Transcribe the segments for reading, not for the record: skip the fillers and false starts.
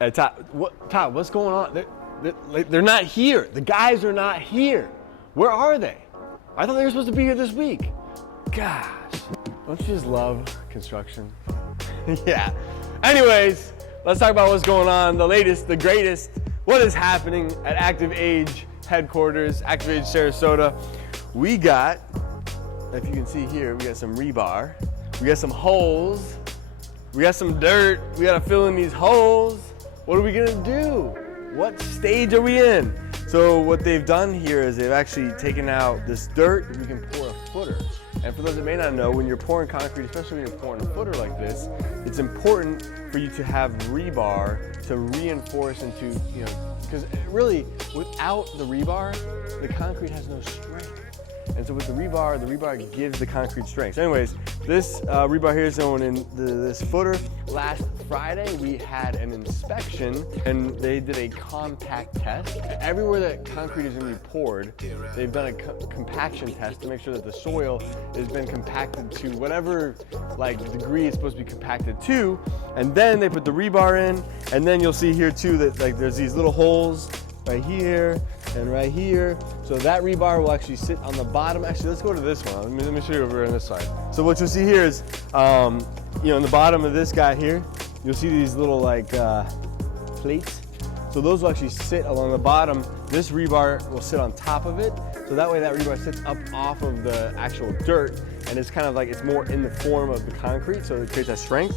Todd, what's going on? They're not here. The guys are not here. Where are they? I thought they were supposed to be here this week. Gosh, don't you just love construction? Yeah. Anyways, let's talk about what's going on, the latest, the greatest, what is happening at ActivAge headquarters, ActivAge Sarasota. We got, if you can see here, we got some rebar, we got some holes, we got some dirt, we gotta fill in these holes. What are we gonna do? What stage are we in? So what they've done here is they've actually taken out this dirt and we can pour a footer. And for those that may not know, when you're pouring concrete, especially when you're pouring a footer like this, it's important for you to have rebar to reinforce and to, because really without the rebar, the concrete has no strength. And so with the rebar gives the concrete strength. So anyways, this rebar here is going in this footer. Last Friday, we had an inspection and they did a compact test. Everywhere that concrete is going to be poured, they've done a compaction test to make sure that the soil has been compacted to whatever degree it's supposed to be compacted to. And then they put the rebar in, and then you'll see here too that there's these little holes right here and right here. So that rebar will actually sit on the bottom. Actually, let's go to this one. Let me show you over on this side. So what you'll see here is, in the bottom of this guy here, you'll see these little plates. So those will actually sit along the bottom. This rebar will sit on top of it. So that way that rebar sits up off of the actual dirt, and it's kind of it's more in the form of the concrete, so it creates that strength.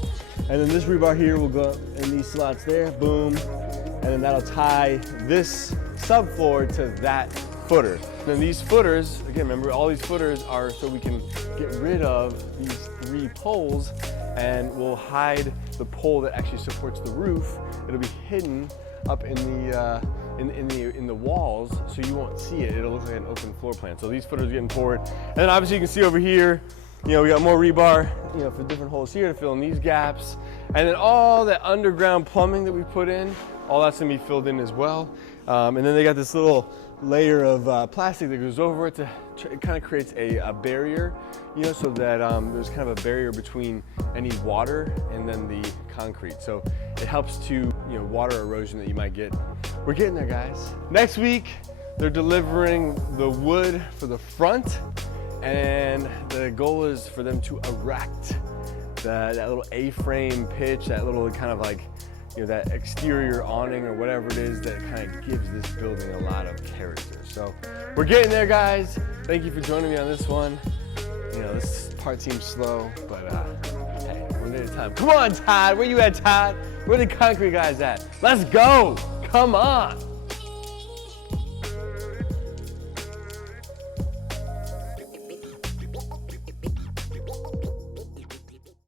And then this rebar here will go in these slots there, boom. And then that'll tie this subfloor to that footer. Then these footers, again, remember all these footers are so we can get rid of these 3 poles, and we'll hide the pole that actually supports the roof. It'll be hidden up in the walls, so you won't see it. It'll look like an open floor plan. So these footers are getting poured. And then obviously you can see over here, we got more rebar, for different holes here to fill in these gaps. And then all that underground plumbing that we put in, all that's gonna be filled in as well. And then they got this little layer of plastic that goes over it it kind of creates a barrier, so that there's kind of a barrier between any water and then the concrete. So it helps to, water erosion that you might get. We're getting there, guys. Next week, they're delivering the wood for the front, and the goal is for them to erect that little A-frame pitch, that little kind of that exterior awning or whatever it is that kind of gives this building a lot of character. So we're getting there, guys. Thank you for joining me on this one. This part seems slow, but hey, one day at a time. Come on, Todd. Where you at, Todd? Where the concrete guys at? Let's go. Come on.